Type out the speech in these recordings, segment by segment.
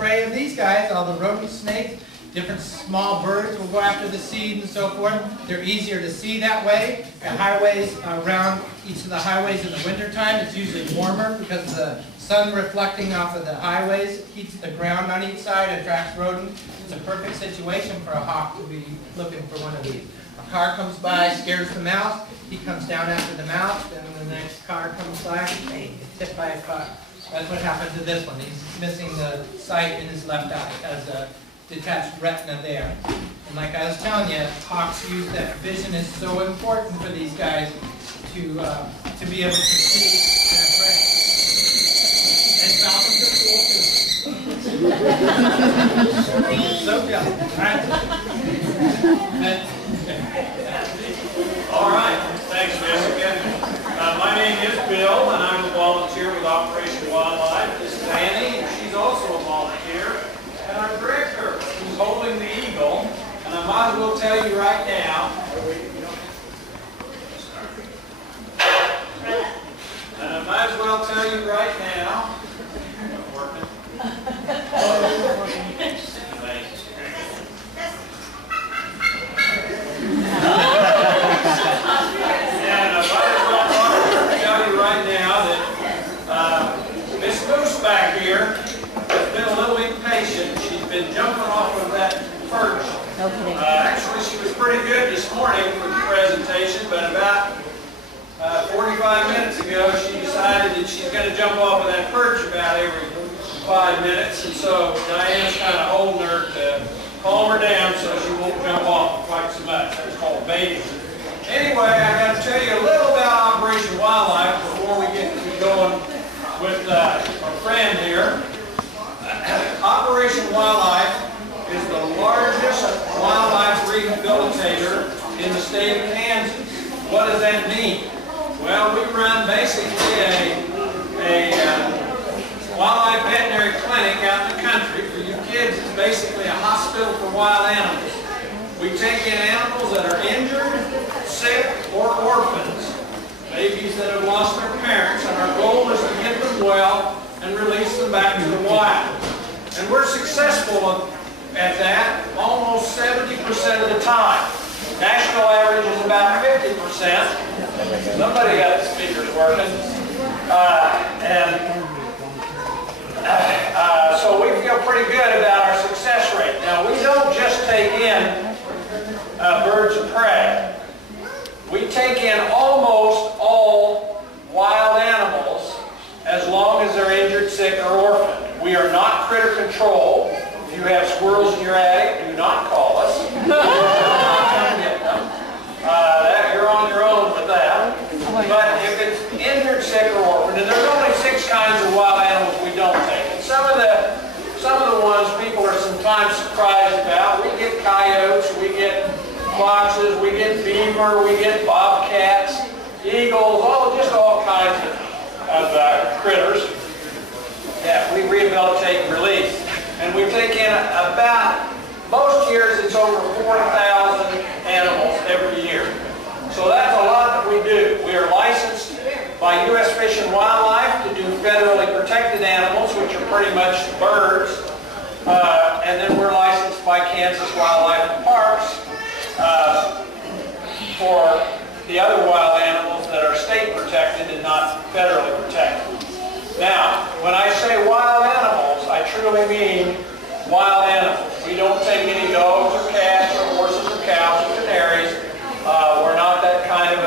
prey of these guys, all the rodent snakes, different small birds will go after the seed and so forth. They're easier to see that way. The highways around each of the highways in the wintertime, it's usually warmer because of the sun reflecting off of the highways. It heats the ground on each side, attracts rodents. It's a perfect situation for a hawk to be looking for one of these. A car comes by, scares the mouse, he comes down after the mouse, then when the next car comes by, he gets hit by a car. That's what happened to this one. He's missing the sight in his left eye, has a detached retina there. And like I was telling you, hawks use that vision is so important for these guys to be able to see their prey. And falcons are cool too. So yeah. All right. Thanks, Jessica. My name is Bill, and I'm a volunteer with Operation WildLife. This is Annie, and she's also a volunteer. And our director, who's holding the eagle, and I might as well tell you right now, Miss Moose back here has been a little impatient. She's been jumping off of that perch. Okay. Actually, she was pretty good this morning for the presentation, but about 45 minutes ago, she decided that she's going to jump off of that perch about every 5 minutes, and so Diane's kind of holding her to calm her down so she won't jump off quite so much. That's called baiting. Anyway, I got to tell you a little about Operation WildLife before we get going with our friend here. Operation WildLife is the largest wildlife rehabilitator in the state of Kansas. What does that mean? Well, we run basically a wildlife veterinary clinic out in the country. For you kids, it's basically a hospital for wild animals. We take in animals that are injured, sick, or orphans, babies that have lost their parents, and our goal is to get them well and release them back to the wild. And we're successful at that almost 70% of the time. National average is about 50%. Somebody got the speakers working. So we feel pretty good about our success rate. Now, we don't just take in birds of prey. We take in almost all wild animals as long as they're injured, sick, or orphaned. We are not critter control. If you have squirrels in your attic, do not call us. You're on your own with that. But if it's injured, sick, or orphaned, and there's only 6 kinds of wild animals we don't take. And some of the ones people are sometimes surprised about. We get coyotes, we get foxes, we get beaver, we get bobcats, eagles, just all kinds of critters that we rehabilitate and release. And we take in about, most years it's over 4,000 animals every year. So that's a lot that we do. We are licensed by U.S. Fish and Wildlife to do federally protected animals, which are pretty much birds. And then we're licensed by Kansas Wildlife and Parks for the other wild animals that are state protected and not federally protected. Now, when I say wild animals, I truly mean wild animals. We don't take any dogs or cats or horses or cows or canaries. We're not that kind of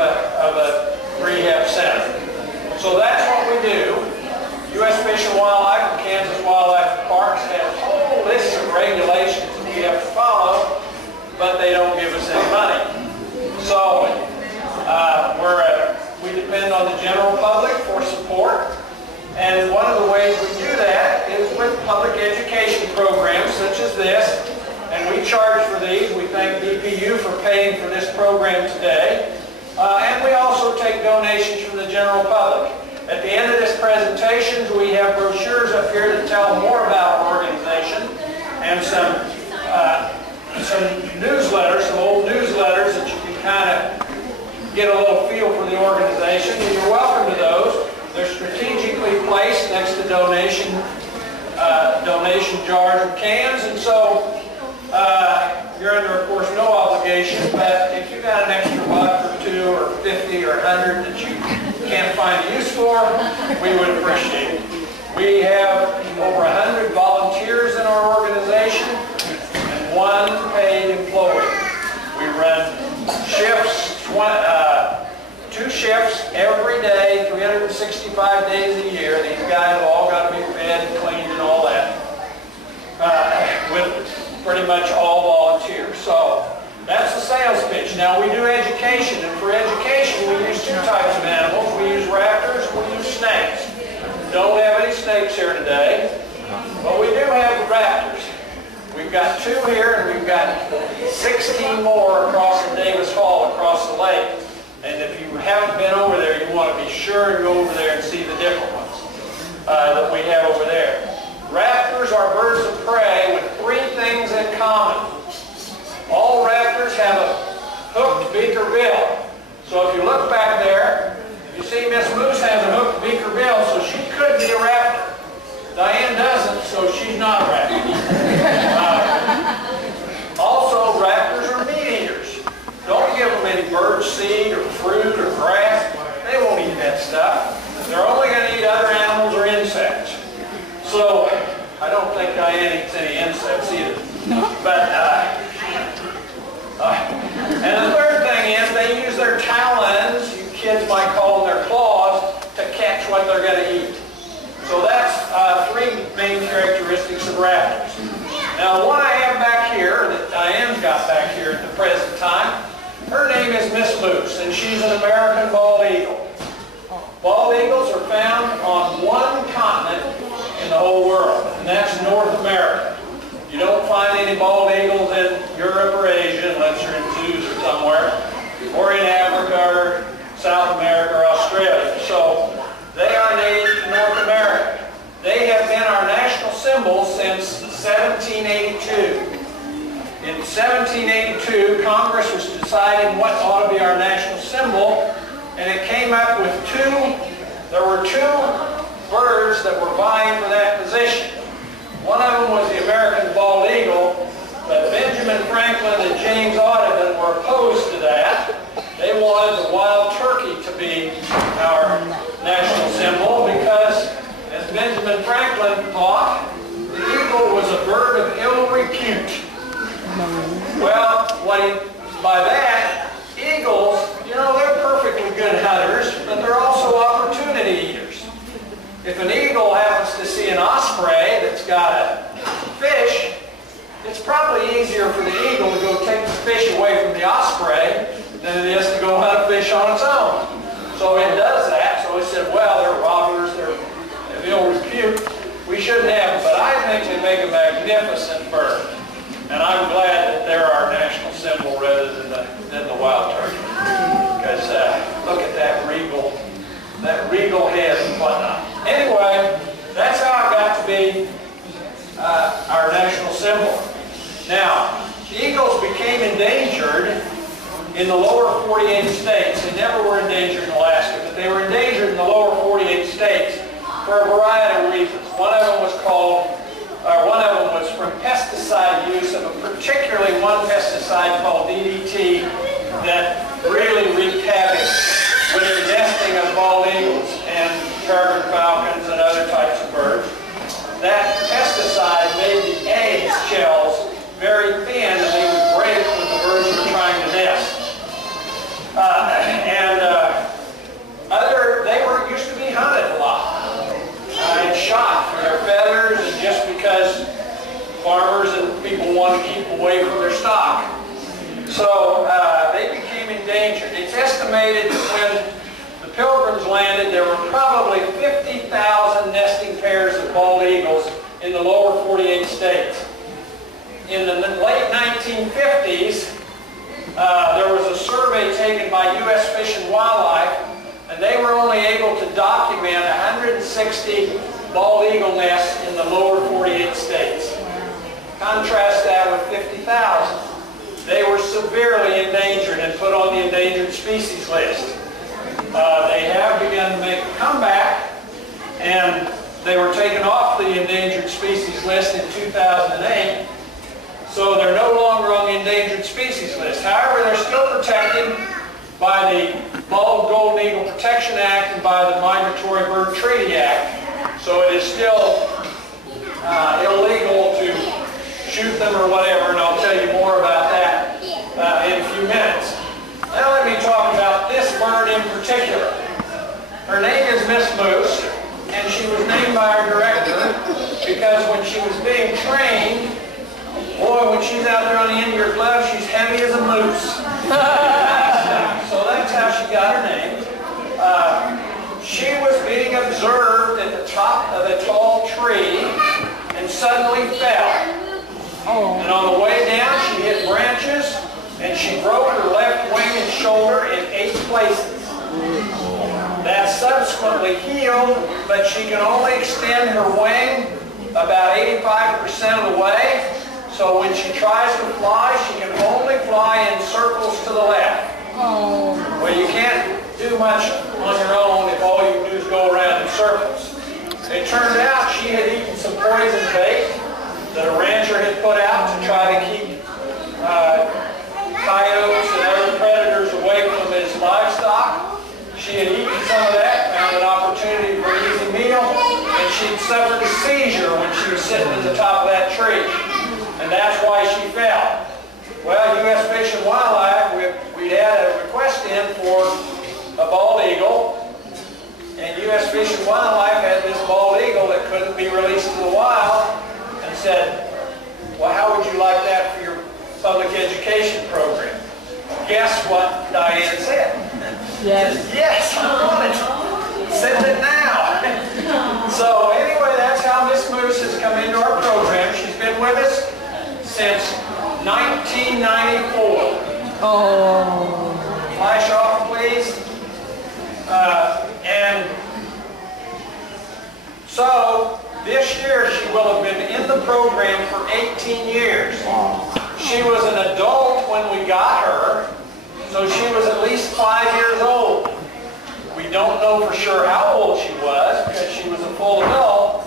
a rehab center. So that's what we do. U.S. Fish and Wildlife and Kansas Wildlife and Parks have a whole list of regulations that we have to follow, but they don't give us any money. So we depend on the general public for support. And one of the ways we do that is with public education programs such as this. And we charge for these. We thank DPU for paying for this program today. And we also take donations from the general public. At the end of this presentation, we have brochures up here that tell more about our organization and some newsletters, some old newsletters that you can kind of get a little feel for the organization. And you're welcome to those. They're strategically placed next to donation mason jars or cans, and so you're under, of course, no obligation, but if you got an extra buck or two or 50 or 100 that you can't find a use for, we would appreciate it. We have over 100 volunteers in our organization and 1 paid employee. We run shifts, 2 shifts every day, 365 days a year. These guys have all got to be fed and cleaned and all that, with pretty much all volunteers. So that's the sales pitch. Now we do education, and for education we use 2 types of animals. We use raptors and we use snakes. Don't have any snakes here today, but we do have raptors. We've got 2 here, and we've got 16 more across the Davis Hall, across the lake. And if you haven't been over there, you want to be sure and go over there and see the different ones that we have over there. Raptors are birds of prey with 3 things in common. All raptors have a hooked beak or bill. So if you look back there, you see Miss Moose has a hooked beak or bill, so she could be a raptor. Diane doesn't, so she's not a raptor. Also, raptors are meat eaters. Don't give them any bird seed or fruit or grass. They won't eat that stuff. They're only going to eat other animals or insects. So, I don't think Diane eats any insects either. No. But, and the third thing is they use their talons, you kids might call them their claws, to catch what they're going to eat. So that's 3 main characteristics of raptors. Now, the one I have back here, that Diane's got back here at the present time, her name is Miss Moose, and she's an American bald eagle. Bald eagles are found on 1 continent in the whole world, and that's North America. You don't find any bald eagles in Europe or Asia unless you're in zoos or somewhere, or in Africa or South America or Australia. So they are native to North America. They have been our national symbol since 1782. In 1782, Congress was deciding what ought to be our national symbol, and it came up with there were 2 birds that were vying for that position. One of them was the American bald eagle, but Benjamin Franklin and James Audubon were opposed to that. They wanted the wild turkey to be our national symbol because, as Benjamin Franklin thought, the eagle was a bird of ill repute. Well, by that, eagles, you know, they're perfectly good hunters, but they're also opportunity eaters. If an eagle happens to see an osprey that's got a fish, it's probably easier for the eagle to go take the fish away from the osprey than it is to go hunt a fish on its own. So it does that. So it said, well, they're robbers, they're of ill repute. We shouldn't have them, but I think they make a magnificent bird. And I'm glad that they're our national symbol rather than the wild turkey. Because look at that regal head and whatnot. Anyway, that's how it got to be our national symbol. Now, eagles became endangered in the lower 48 states. They never were endangered in Alaska, but they were endangered in the lower 48 states for a variety of reasons. One of them was from pesticide use of particularly one pesticide called DDT that really wreaked havoc with the nesting of bald eagles and peregrine falcons and other types of birds. That pesticide made the egg shells very thin and they would break when the birds were trying to nest. They used to be hunted a lot and shot for their feathers, and just because farmers and people want to keep away from their stock. So they became endangered. It's estimated that when the Pilgrims landed, there were probably 50,000 nesting pairs of bald eagles in the lower 48 states. In the late 1950s, there was a survey taken by U.S. Fish and Wildlife, and they were only able to document 160 bald eagle nests in the lower 48 states. Contrast that with 50,000. They were severely endangered and put on the endangered species list. They have begun to make a comeback, and They were taken off the endangered species list in 2008, so they're no longer on the endangered species list. However, they're still protected by the Bald Golden Eagle Protection Act and by the Migratory Bird Treaty Act. So it is still illegal to shoot them or whatever, and I'll tell you more about that in a few minutes. Now let me talk about this bird in particular. Her name is Miss Moose, and she was named by our director because when she was being trained, boy, when she's out there on the end of your glove, she's heavy as a moose. So that's how she got her name. She was being observed at the top of a tall tree and suddenly fell. And on the way down, she hit branches and she broke her left wing and shoulder in 8 places. That subsequently healed, but she can only extend her wing about 85% of the way. So when she tries to fly, she can only fly in circles to the left. Well, you can't do much on your own if all you do is go around in circles. It turned out she had eaten some poison bait that a rancher had put out to try to keep coyotes and other predators away from his livestock. She had eaten some of that, found an opportunity for an easy meal, and she'd suffered a seizure when she was sitting at the top of that tree. And that's why she fell. Well, U.S. Fish and Wildlife, we'd had a request in for a bald eagle, and U.S. Fish and Wildlife had this bald eagle that couldn't be released to the wild, and said, well, how would you like that for your public education program? Guess what Diane said? Yes. Yes, I want it. Send it now. So anyway, that's how Miss Moose has come into our program. She's been with us since 1994. Oh. Flash off, please. And so this year she will have been in the program for 18 years. She was an adult when we got her, so she was at least 5 years old. We don't know for sure how old she was because she was a full adult,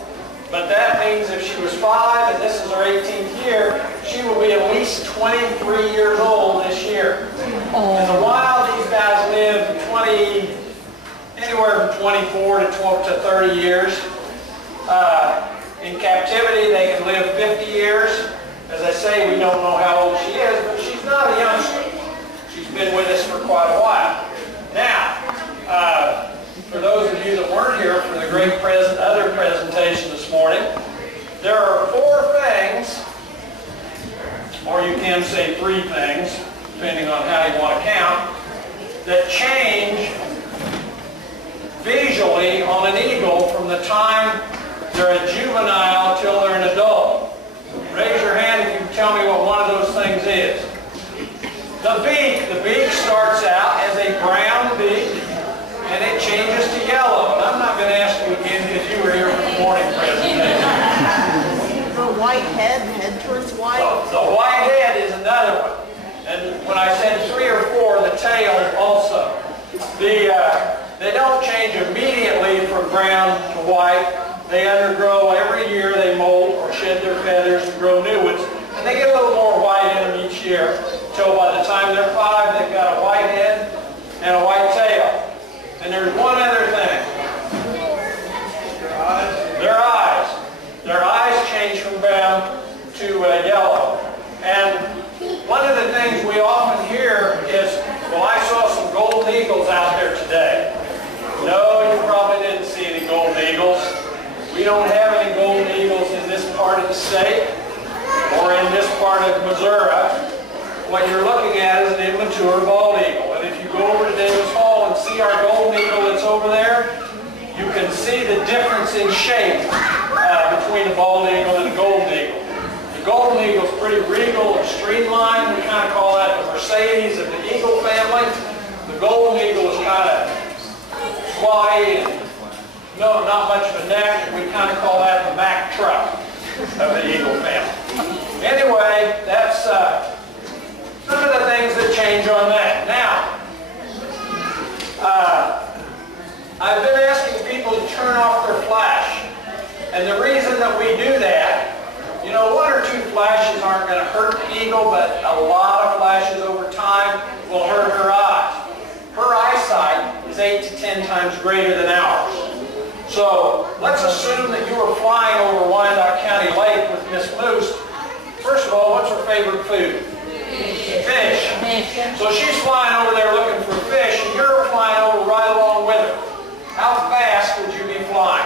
but that means if she was 5 and this is her 18th year, she will be at least 23 years old this year. In the wild, these guys live anywhere from 24 to 30 years. In captivity, they can live 50 years. As I say, we don't know how old she is, but she's not a youngster. She's been with us for quite a while. Now, for those of you that weren't here for the great other presentation this morning, there are 4 things, or you can say 3 things, depending on how you want to count, that change visually on an eagle from the time they're a juvenile till they're an adult. Raise your hand if you can tell me what one of those things is. The beak. The beak starts out as a brown beak, and it changes to yellow. And I'm not going to ask you again because you were here for the morning presentation. The white head turns white. The white head is another one. And when I said 3 or 4, the tail also. They don't change immediately from brown to white. They undergo every year. They molt or shed their feathers and grow new ones. And they get a little more white in them each year. Until by the time they're 5, they've got a white head and a white tail. And there's one other thing. Their eyes. Their eyes change from brown to yellow. And one of the things we often hear is, well, I saw some golden eagles out there today. No, you probably didn't see any golden eagles. We don't have any golden eagles in this part of the state or in this part of Missouri. What you're looking at is an immature bald eagle. And if you go over to Davis Hall and see our golden eagle that's over there, you can see the difference in shape between the bald eagle and the golden eagle. The golden eagle is pretty regal and streamlined. We kind of call that the Mercedes of the eagle family. The golden eagle is kind of squatty and not much of a neck. We kind of call that the Mack truck of the eagle family. Anyway, that's some of the things that change on that. Now, I've been asking people to turn off their flash. And the reason that we do that, you know, 1 or 2 flashes aren't going to hurt the eagle, but a lot of flashes over time will hurt her eyes. Her eyesight is 8 to 10 times greater than ours. So let's assume that you were flying over Wyandotte County Lake with Miss Moose. First of all, what's her favorite food? Fish. So she's flying over there looking for fish, and you're flying over right along with her. How fast would you be flying?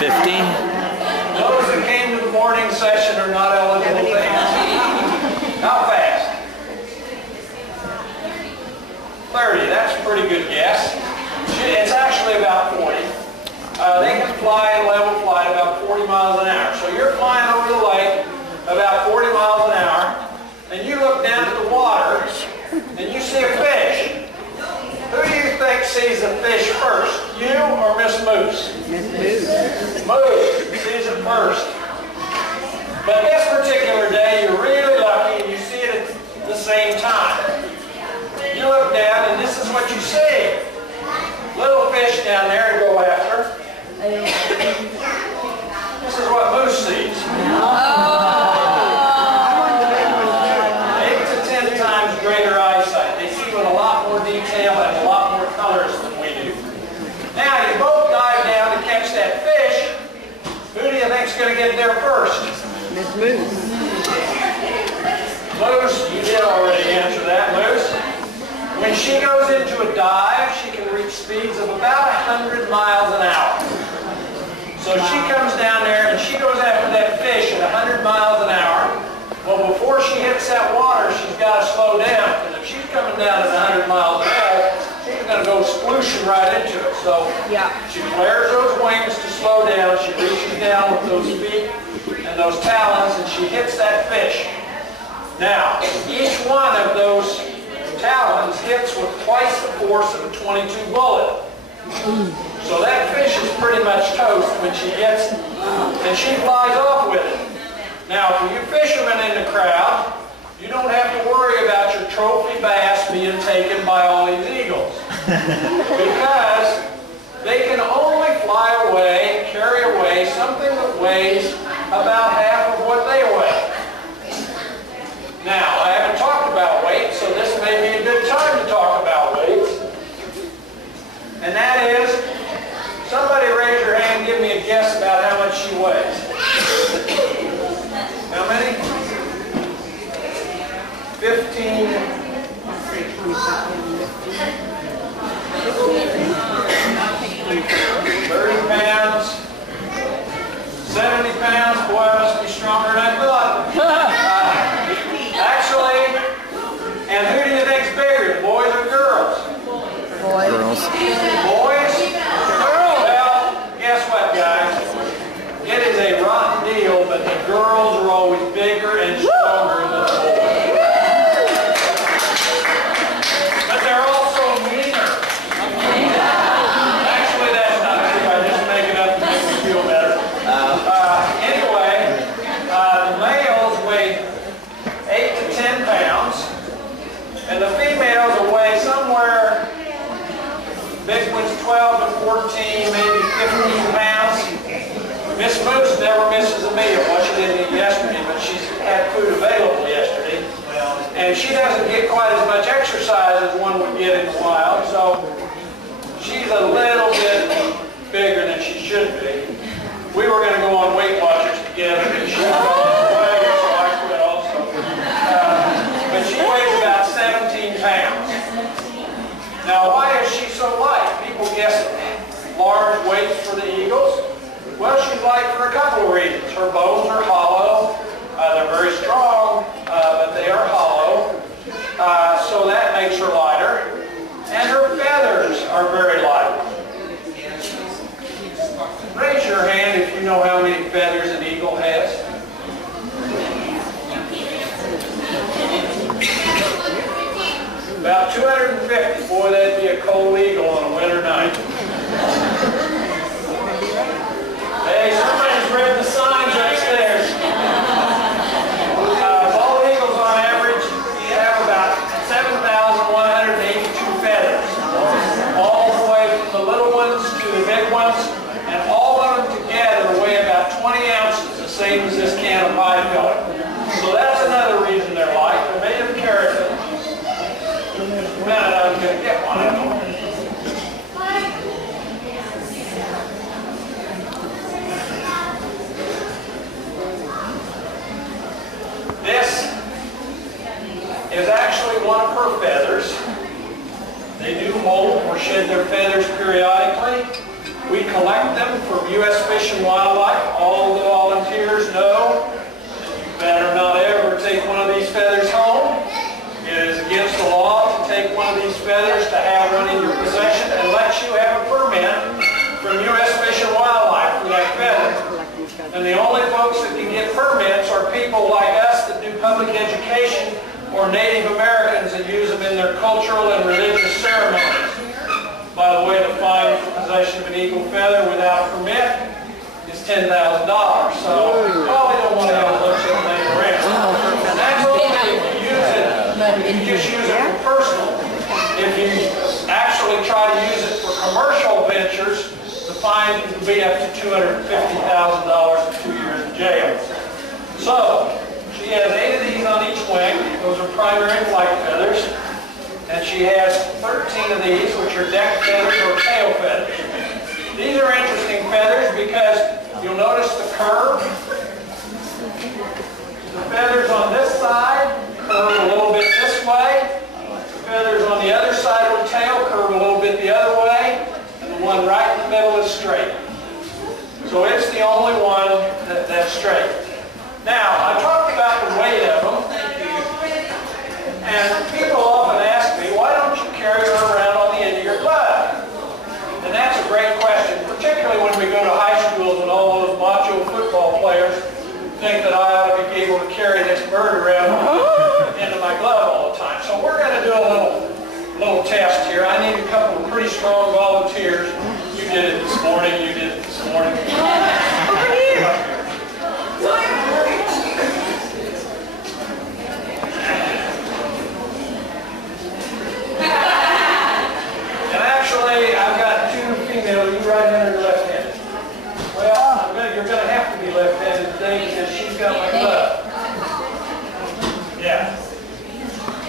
50. Those that came to the morning session are not eligible things. How fast? 30. That's a pretty good guess. It's actually about 40. They can fly in level flight about 40 miles an hour. So you're flying over the lake about 40 miles an hour, and you look down at the water, and you see a fish. Who do you think sees the fish first? You or Miss Moose? Miss Moose. Moose sees it first. But this particular day, you're really lucky and you see it at the same time. You look down and this is what you see. Little fish down there to go after. This is what Moose sees. 8 to 10 times greater eyesight. They see with a lot more detail and a lot more colors than we do. Now, you both dive down to catch that fish. Who do you think's going to get there first? Miss Moose. Moose, you did already answer that, Moose. When she goes into a dive, she can reach speeds of about 100 miles an hour. So she comes down there and she goes after that fish at 100 miles an hour. Well, before she hits that water, she's got to slow down, because if she's coming down at 100 miles an hour, she's going to go splooshing right into it. So she flares those wings to slow down. She reaches down with those feet and those talons, and she hits that fish. Now, each one of those talons hits with twice the force of a .22 bullet. So that fish is pretty much toast when she gets it, and she flies off with it. Now, for you fishermen in the crowd, you don't have to worry about your trophy bass being taken by all these eagles, because they can only fly away, carry away something that weighs about half of what they weigh. Now, I haven't talked about weight, so this may be a good time to talk about weights. And that is, somebody raise your hand and give me a guess about how much she weighs. How many? 15. 30 pounds. 70 pounds. Boy, I must be stronger than I thought. Actually, and who do you think's bigger, boys or girls? Boys. Girls. Boys? Well, guess what, guys? It is a rotten deal, but the girls are always bigger and stronger than the boys. But they're also meaner. Actually, that's not true. I just make it up to make me feel better. Anyway, the males weigh 8 to 10 pounds, and the females will weigh somewhere, big ones 12 to 14, maybe 15 pounds. Miss Moose never misses a meal. Well, she didn't eat yesterday, but she's had food available yesterday. And she doesn't get quite as much exercise as one would get in the wild, so she's a little bit bigger than she should be. We were going to go on Weight Watchers together, and she was away, so I quit also. But she weighs about 17 pounds. Now, why is she so light? People guess large weights for the eagles. Well, she's light for a couple of reasons. Her bones are hollow. They're very strong, but they are hollow. So that makes her lighter. And her feathers are very light. Raise your hand if you know how many feathers an eagle has. About 250. Boy, that'd be a cold eagle on a winter night. Hey, somebody's read the signs upstairs. Bald eagles on average, you have about 7,182 feathers. All the way from the little ones to the big ones, and all of them together weigh about 20 ounces, the same as this can of pie filling. So that's another reason they're light. They're made of keratin. Man, I'm going to get one of them. This is actually one of her feathers. They do molt or shed their feathers periodically. We collect them from U.S. Fish and Wildlife. All the volunteers know that you better not ever take one of these feathers home. It is against the law to take one of these feathers to have one in your possession unless you have a permit from U.S. Fish and Wildlife for that feather. And the only folks that can get permits are people like us that do public education or Native Americans that use them in their cultural and religious ceremonies. By the way, the fine for possession of an eagle feather without a permit is $10,000. So you probably don't want to have a bunch of them laying around. And that's only if you use it, if you just use it for personal. If you actually try to use it for commercial ventures, the fine can be up to $250,000 and 2 years in jail. So, she has 8 of these on each wing. Those are primary flight feathers. And she has 13 of these, which are deck feathers or tail feathers. These are interesting feathers because you'll notice the curve. The feathers on this side curve a little bit this way. The feathers on the other side of the tail curve a little bit the other way. And the one right in the middle is straight. So it's the only one that's straight. Now, I talked about the weight of them. And people often ask me, why don't you carry her around on the end of your glove? And that's a great question, particularly when we go to high schools and all those macho football players think that I ought to be able to carry this bird around the end of my glove all the time. So we're going to do a little test here. I need a couple of pretty strong volunteers. You did it this morning. You did it this morning. Over here. And actually, I've got 2 females, you right-handed or left-handed. Well, you're going to have to be left-handed today because she's got my glove. Yeah.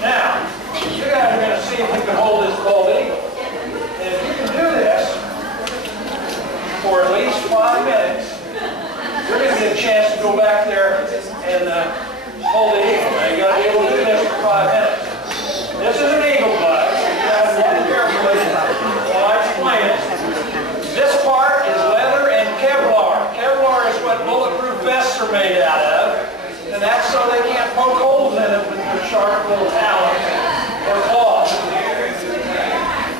Now, you guys are going to see if you can hold this bald eagle. And if you can do this for at least 5 minutes, you're going to get a chance to go back there and hold the eagle. Now, you got to be able to do this for 5 minutes. This is an eagle glove. You have to look carefully while I explain it. This part is leather and Kevlar. Kevlar is what bulletproof vests are made out of. And that's so they can't poke holes in it with their sharp little talons or claws.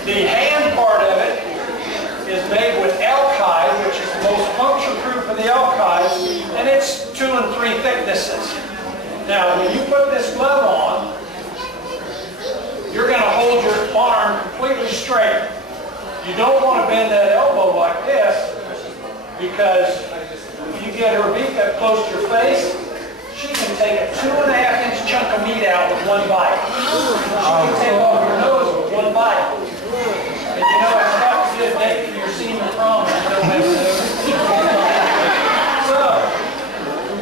The hand part of it is made with elk hide, which is the most puncture-proof of the elk hides, and it's 2 and 3 thicknesses. Now, when you put this glove on, you're going to hold your arm completely straight. You don't want to bend that elbow like this because if you get her beak up close to your face, she can take a 2.5-inch chunk of meat out with one bite. She can take off your nose with one bite. And you know, it's tough to get naked for your senior prom. So,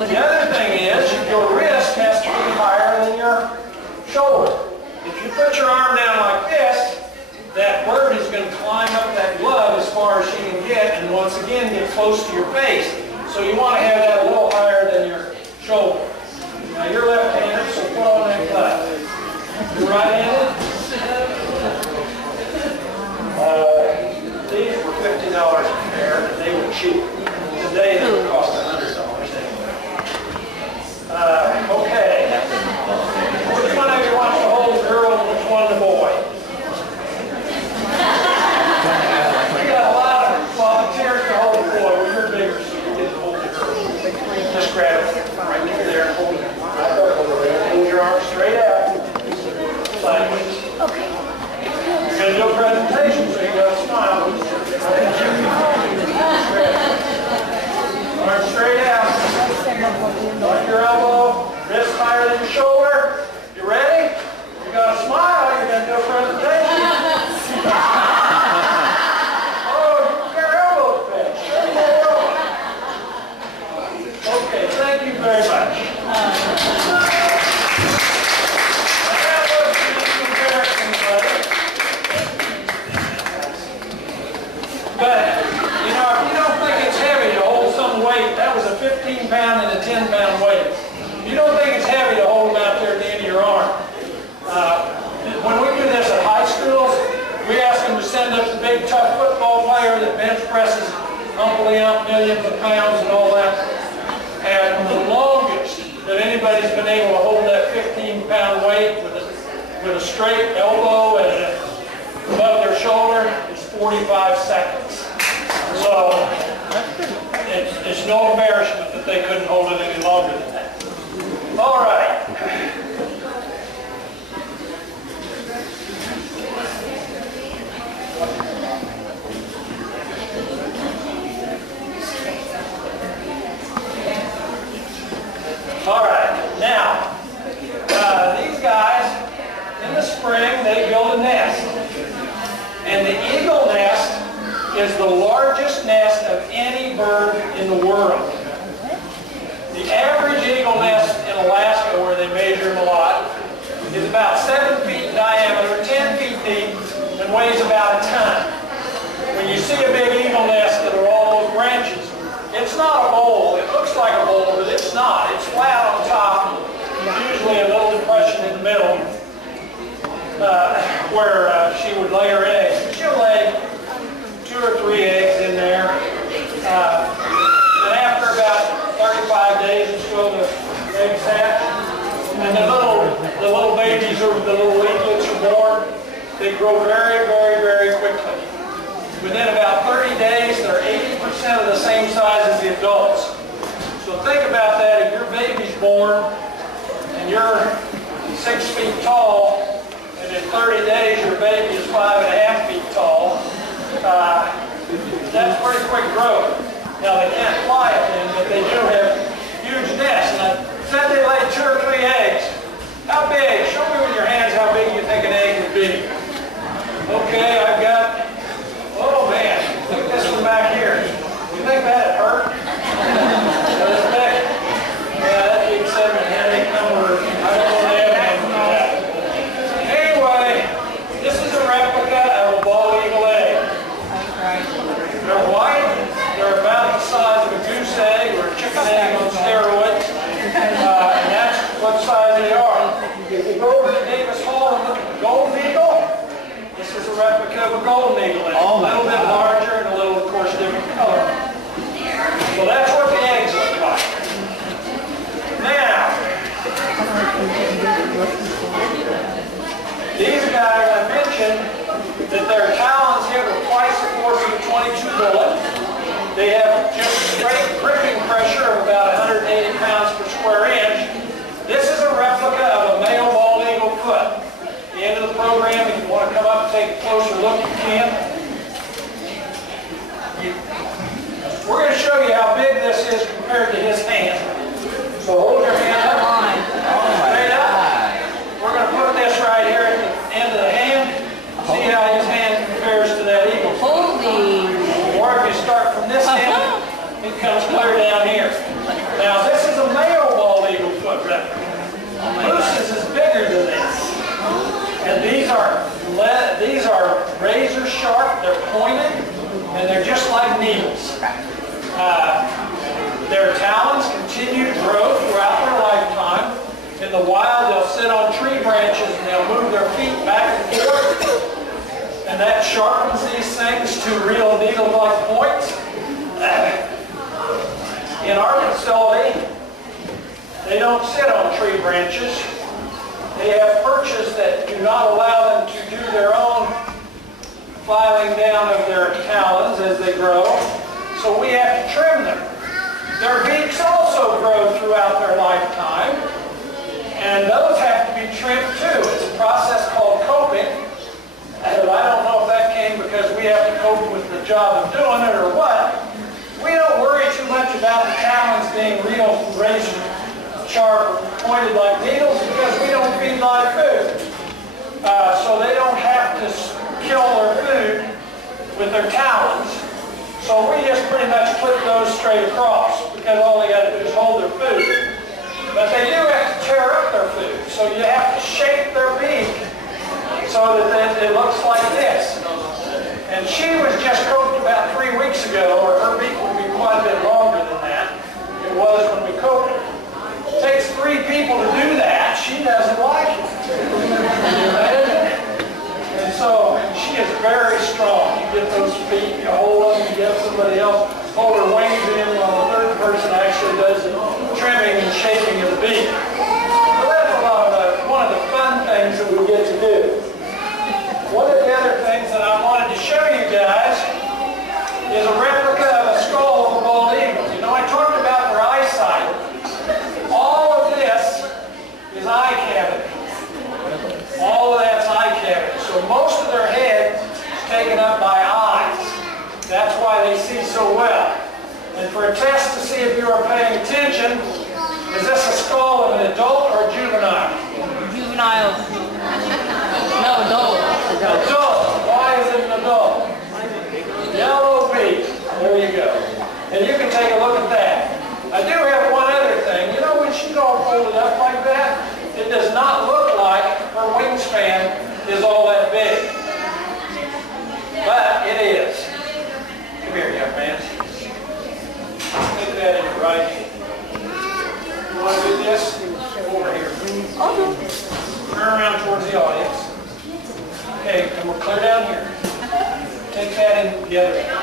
the other thing is, your wrist has to be higher than your shoulder. If you put your arm down like this, that bird is going to climb up that glove as far as she can get and once again get close to your face. So you want to have that a little higher than your shoulder. Now you're left-handed, so put on that glove. You're right-handed. These were $50 a pair, and they were cheap. Today they would cost $100 anyway. Okay. Which one of you wants to hold the girl and which one the boy? We got a lot of volunteers to hold the boy. Well, you're bigger, so you get to hold the girl. Just grab it right there and hold it. Hold your arm straight out. Sideways. Okay. You're going to do a presentation, so you got to smile. But, you know, if you don't think it's heavy to hold some weight, that was a 15-pound and a 10-pound weight. If you don't think it's heavy to hold them out there at the end of your arm. When we do this at high schools, we ask them to send up the big, tough football player that bench presses millions of pounds and all that. And the longest that anybody's been able to hold that 15-pound weight with a straight elbow and above their shoulder is 45 seconds. So it's no embarrassment that they couldn't hold it any longer than that. All right. All right, now, these guys, in the spring, they build a nest. And the eagle nest is the largest nest of any bird in the world. The average eagle nest in Alaska, where they measure them a lot, is about 7 feet in diameter, 10 feet deep, and weighs about a ton. When you see a big eagle nest that are all those branches, it's not a bowl. It looks like a bowl, but it's not. It's flat on top, usually a little depression in the middle where she would lay her eggs. She'll lay 2 or 3 eggs in there. And after about 35 days or so, the eggs hatch. And the little babies, or the little leaflets are born. They grow very, very, very quickly. Within about 30 days, they're 80% of the same size as the adults. So think about that. If your baby's born and you're 6 feet tall, and in 30 days your baby is 5.5 feet tall, that's pretty quick growth. Now they can't fly it then, but they do have huge nests. And I said they laid 2 or 3 eggs. How big? Show me with your hands how big you think an egg would be. Okay, I've got, oh man, look at this one back here. You think that'd hurt? That's big. Yeah, that big 7 headache number. I don't know the evidence for that. Anyway, this is a replica of a bald eagle egg. They're white. They're about the size of a goose egg or a chicken egg on steroids. And that's what size they are. If you go over to Davis Hall and look at the golden eagle, this is a replica of a golden eagle egg. A little bit larger and a little, of course, different color. So that's what the eggs look like. Now, these guys, I mentioned that their talons here are twice the force of a .22 bullet. They have just straight gripping pressure of about 180 pounds per square inch. This is a replica of a male bald eagle foot. At the end of the program, if you want to come up and take a closer look, you can. We're going to show you how big this is compared to his hand. So hold your hand up. Straight up. We're going to put this right here at the end of the hand. See how his hand compares to that eagle. Or if you start from this end, it comes clear down here. Now this is a male bald eagle foot replica. Moose is bigger than this. And these are razor sharp, they're pointed, and they're just like needles. Their talons continue to grow throughout their lifetime. In the wild, they'll sit on tree branches and they'll move their feet back and forth. And that sharpens these things to real needle-like points. In our facility, they don't sit on tree branches. They have perches that do not allow them to do their own filing down of their talons as they grow. So we have to trim them. Their beaks also grow throughout their lifetime. And those have to be trimmed too. It's a process called coping. And I don't know if that came because we have to cope with the job of doing it or what. We don't worry too much about the talons being real razor sharp, pointed like needles because we don't feed live food. So they don't have to kill their food with their talons. So we just pretty much clip those straight across because all they got to do is hold their food. But they do have to tear up their food. So you have to shape their beak so that it looks like this. And she was just cooked about weeks ago, or her beak would be quite a bit longer than that. It was when we cooked her. It takes 3 people to do that. She doesn't like it. And so she is very strong. You get those feet, you hold them, you get somebody else, hold her wings in while the 3rd person actually does the trimming and shaping of the beak. So that's one of the fun things that we get to do. One of the other things that I wanted to show you guys is a replica of a skull of a bald eagle. You know, I talked about their eyesight. All of this is eye cavity. All of that's eye cavity. So most of their head is taken up by eyes. That's why they see so well. And for a test to see if you are paying attention, is this a skull of an adult or a juvenile? Juvenile. No, adult. Adult. Why is it an adult? Yellow beak. There you go. And you can take a look at that. I do have one other thing. You know, when she's all folded up like that, it does not look like her wingspan is all that big. But it is. Come here, young man. Take that in your right hand. You want to do this? Over here. Turn around towards the audience. Okay, and we'll clear down here. Take that in the other hand.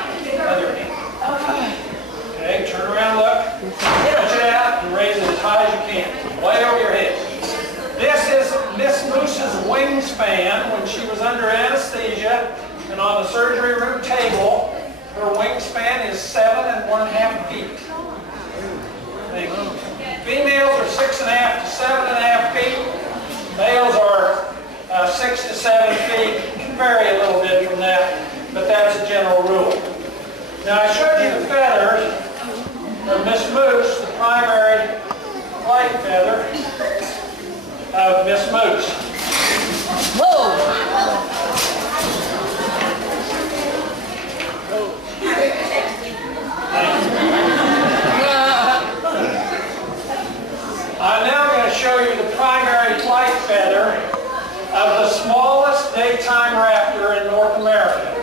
Okay, turn around, look. Stretch it out and raise it as high as you can. Way over your head. This is Miss Moose's wingspan when she was under anesthesia and on the surgery room table. Her wingspan is 7 1/2 feet. Females are 6 1/2 to 7 1/2 feet. Males are 6 to 7 feet. It can vary a little bit from that, but that's a general rule. Now I showed you the feathers of Miss Moose, the primary flight feather of Miss Moose. Whoa! I'm now going to show you the primary flight feather of the smallest daytime raptor in North America.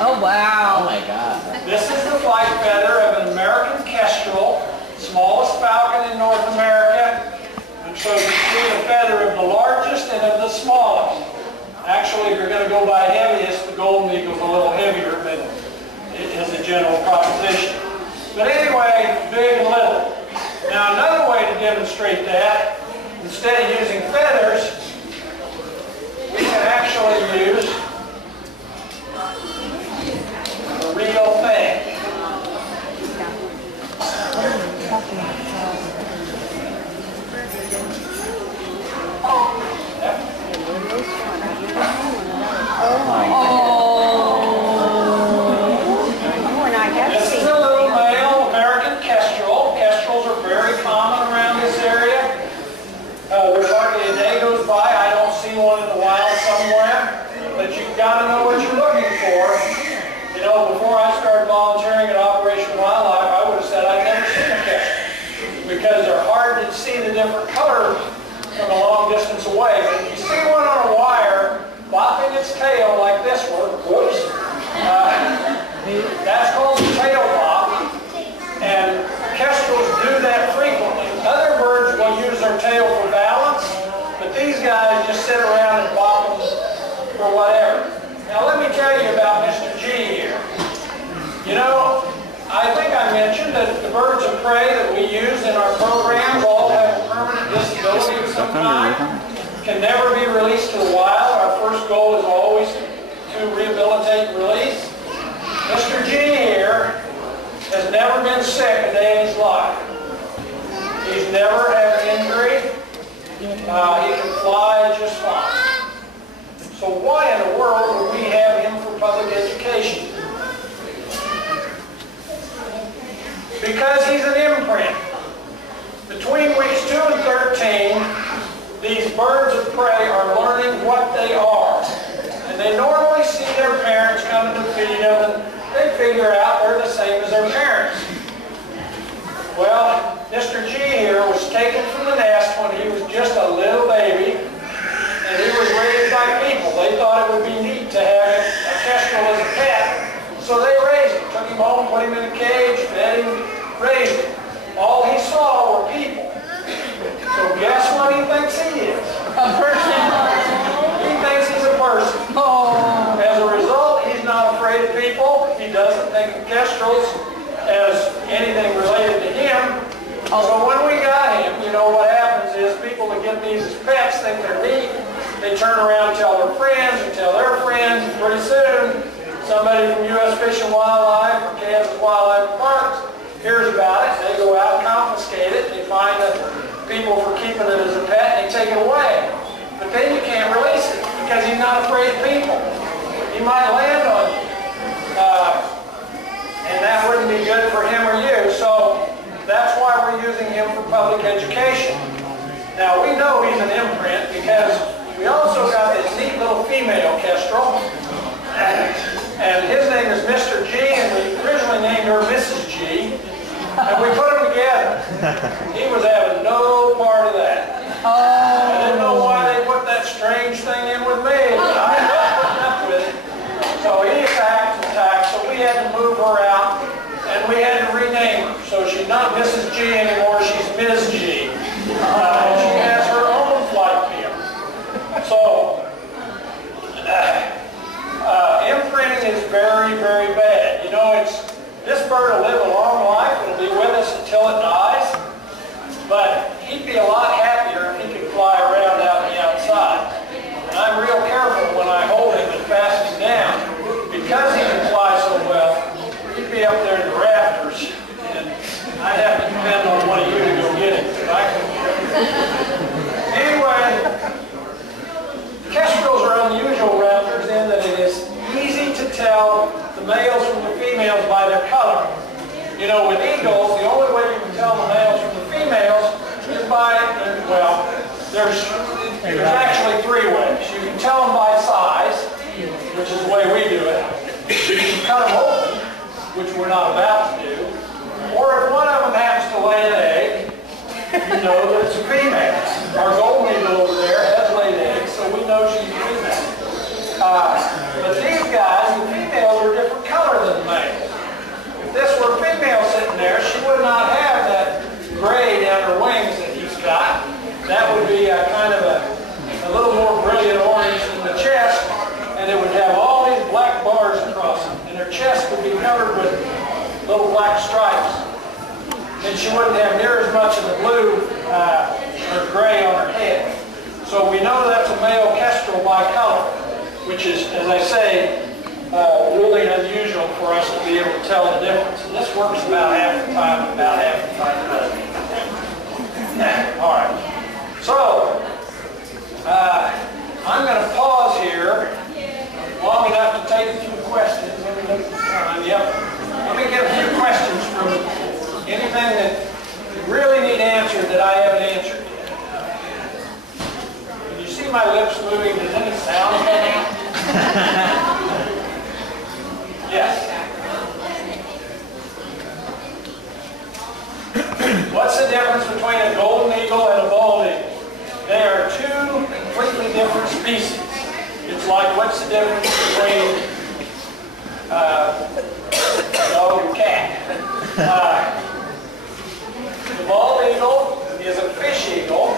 Oh, wow. Oh my God. This is the flight feather of an American kestrel, smallest falcon in North America. And so you see the feather of the largest and of the smallest. Actually, if you're going to go by heaviest, the golden eagle is a little heavier, but it is a general proposition. But anyway, big and little. Now another way to demonstrate that, instead of using feathers, we can actually use the real thing. This is a little male American kestrel. Kestrels are very common around this area. There's hardly a day goes by I don't see one in the wild somewhere. But you've got to know what you're looking for. You know, before I started volunteering at Operation WildLife, I would have said I'd never seen a kestrel because they're hard to see the different colors from a long distance away. But if you see one on a wire bopping its tail like this one, whoops, that's called a tail bop, and kestrels do that frequently. Other birds will use their tail for balance, but these guys just sit around and bop them for whatever. Now let me tell you about Mr. G here. You know, I think I mentioned that the birds of prey that we use in our programs all have a permanent disability of some kind, can never be released to the wild. Our first goal is always to rehabilitate and release. Mr. G here has never been sick a day in his life. He's never had an injury. He can fly just fine. So why in the world would we have him for public education? Because he's an imprint. Between weeks 2 and 13, these birds of prey are learning what they are. And they normally see their parents coming to feed them, and they figure out they're the same as their parents. Well, Mr. G here was taken from the nest when he was just a little baby, and he was raised by people. They thought it would be neat to have a kestrel as a pet, so they raised him, took him home, put him in a cage, fed him, raised him. All he saw were people. So guess what he thinks he is? A person. He thinks he's a person. Oh. As a result, he's not afraid of people. He doesn't think of kestrels as anything related to him. So when we got him, you know what happens is people that get these as pets think they're neat. They turn around and tell their friends and tell their friends, and pretty soon somebody from U.S. Fish and Wildlife or Kansas Wildlife Parks hears about it. They go out and confiscate it. They find the people for keeping it as a pet and they take it away. But then you can't release it because he's not afraid of people. He might land on you. And that wouldn't be good for him or you. So that's why we're using him for public education. Now we know he's an imprint because we also got this neat little female kestrel. And his name is Mr. G, and we originally named her Mrs. G. And we put them together. He was having no part of that. I didn't know why they put that strange thing in with me, but I ended up putting up with it. So he attacked and attacked, so we had to move her out, and we had to rename her. So she's not Mrs. G anymore, she's Ms. G. And she has her own flight film. So, imprinting is very, very bad. You know, this bird will live a long life. It'll be with us until it dies. But he'd be a lot happier if he could fly around out in the outside. And I'm real careful when I hold him and fasten him down. Because he can fly so well, he'd be up there in the rafters. And I'd have to depend on one of you to go get him. I anyway, kestrels are unusual raptors in that it is easy to tell the males from the females by their color. You know, with eagles, the only way you can tell the males from the females is by, well, there's actually three ways. You can tell them by size, which is the way we do it. You can cut them open, which we're not about to do. Or if one of them happens to lay an egg, you know that it's a female. Our golden eagle over there has laid eggs, so we know she's a female. But these guys, the females are a different color than the males. If this were a female sitting there, she would not have that gray down her wings that he's got. That would be a kind of a little more brilliant orange than the chest, and it would have all these black bars across it, and her chest would be covered with little black stripes. And she wouldn't have near as much of the blue or gray on her head. So we know that's a male kestrel by color, which is, as I say, really unusual for us to be able to tell the difference. And this works about half the time, and about half the time it doesn't. All right. So, I'm going to pause here long enough to take a few questions. Let me look at the time. Yep. Let me get a few questions from anything that you really need answered that I haven't answered yet. Can you see my lips moving? Does any sound coming out? Yes. What's the difference between a golden eagle and a bald eagle? They are two completely different species. It's like, what's the difference between dog and cat? The bald eagle is a fish eagle,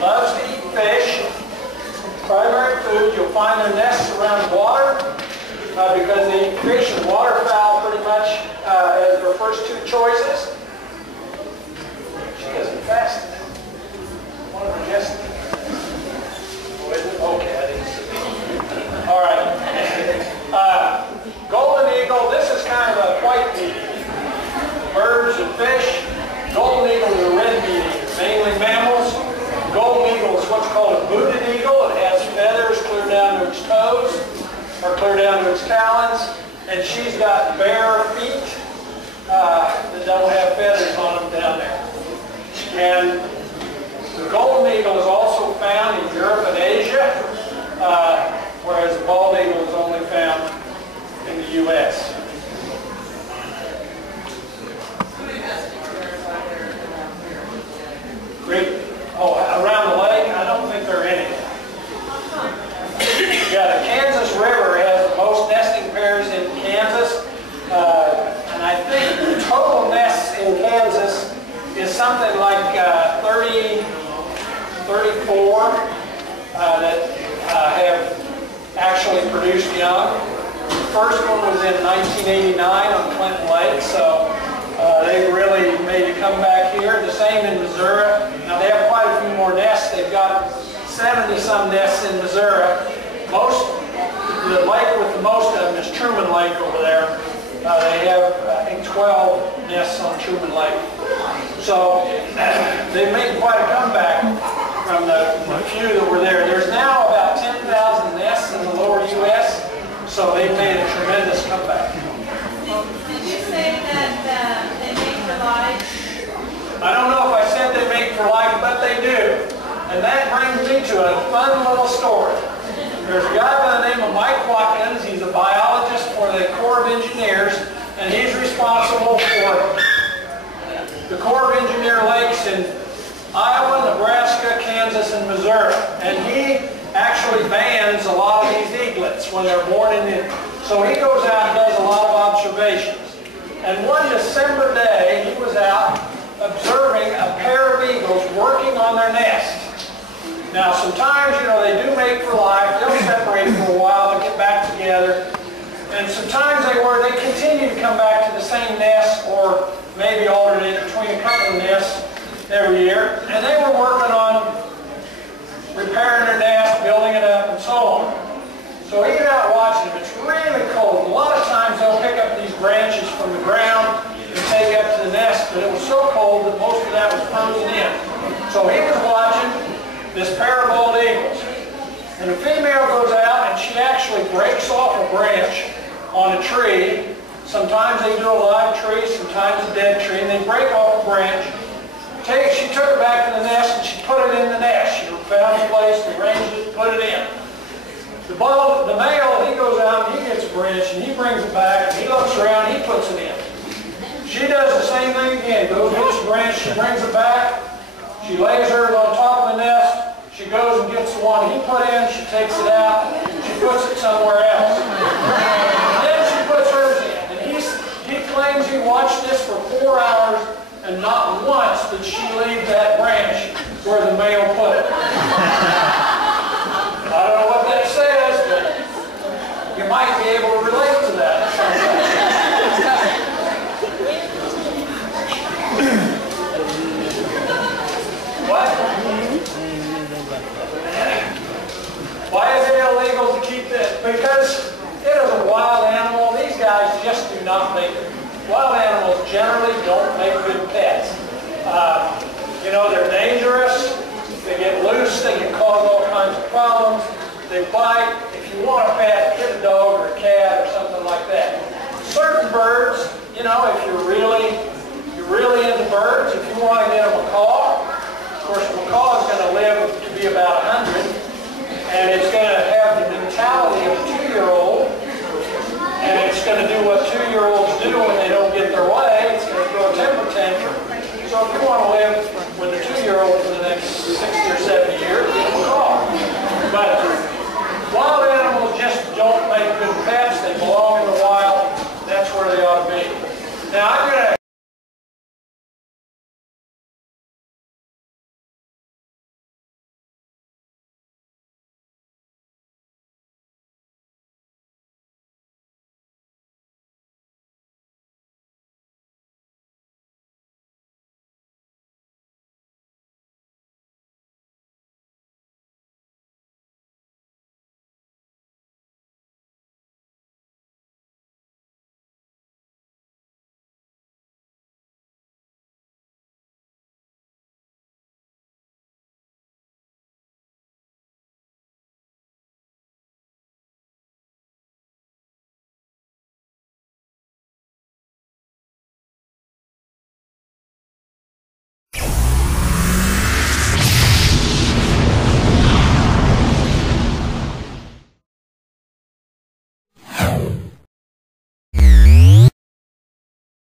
loves to eat fish. Primary food, you'll find their nests around water because they eat fish and waterfowl pretty much as their first two choices. She isn't fasting. One of her guests. Oh, is it? Okay, I didn't see it. All right. Golden eagle, this is kind of a white meat eater. Birds and fish. Golden eagle is a red meat eater, mainly mammals. Golden eagle is what's called a booted eagle. It has feathers clear down to its toes, or clear down to its talons, and she's got bare feet that don't have feathers on them down there. And the golden eagle is also found in Europe and Asia, whereas the bald eagle is only found in the U.S. Oh, around the lake? I don't think there are any. Yeah, the Kansas River has the most nesting pairs in Kansas. 34 that have actually produced young. The first one was in 1989 on Clinton Lake, so they've really made a comeback here. The same in Missouri. Now they have quite a few more nests. They've got 70-some nests in Missouri. The lake with the most of them is Truman Lake over there. They have, I think, 12 nests on Truman Lake. So they've made quite a comeback from the few that were there. There's now about 10,000 nests in the lower U.S., so they've made a tremendous comeback. Did you say that they make for life? I don't know if I said they make for life, but they do. And that brings me to a fun little story. There's a guy by the name of Mike Watkins. He's a biologist for the Corps of Engineers, and he's responsible for the Corps of Engineer lakes in Iowa, Nebraska, Kansas, and Missouri. And he actually bans a lot of these eaglets when they're born in the... So he goes out and does a lot of observations. And one December day, he was out observing a pair of eagles working on their nest. Now, sometimes, you know, they do mate for life. They'll separate for a while. They'll get back together. And sometimes they continue to come back to the same nest or maybe alternate between a couple of nests every year. And they were working on repairing their nest, building it up, and so on. So he got out watching them. It's really cold. A lot of times they'll pick up these branches from the ground and take up to the nest, but it was so cold that most of that was frozen in. So he was watching this pair of old eagles. And the female goes out and she actually breaks off a branch on a tree. Sometimes they do a live tree, sometimes a dead tree, and they break off a branch. She took it back to the nest and she put it in the nest. She found a place, arranged it, put it in. The male, he goes out and he gets a branch and he brings it back and he looks around, he puts it in. She does the same thing again. Goes, gets a branch, she brings it back. She lays hers on top of the nest. She goes and gets the one he put in. She takes it out. She puts it somewhere else. And then she puts hers in. And he claims he watched this for 4 hours, and not once did she leave that branch where the male put it. I don't know what that says, but you might be able to relate to that. What? Why is it illegal to keep this? Because it is a wild animal. These guys just do not make it. Wild animals generally don't make good pets. You know, they're dangerous. They get loose. They can cause all kinds of problems. They bite. If you want a pet, get a dog or a cat or something like that. Certain birds, you know, if you're really into birds, if you want to get a macaw, of course, a macaw is going to live to be about 100, and it's going to have the mentality of a 2-year-old, and it's going to do what 2-year-olds do when they don't get their way. It's going to throw a temper tantrum. So if you want to live with a 2-year-old for the next 60 or 70 years, get a macaw. But wild animals just don't make good pets. They belong in the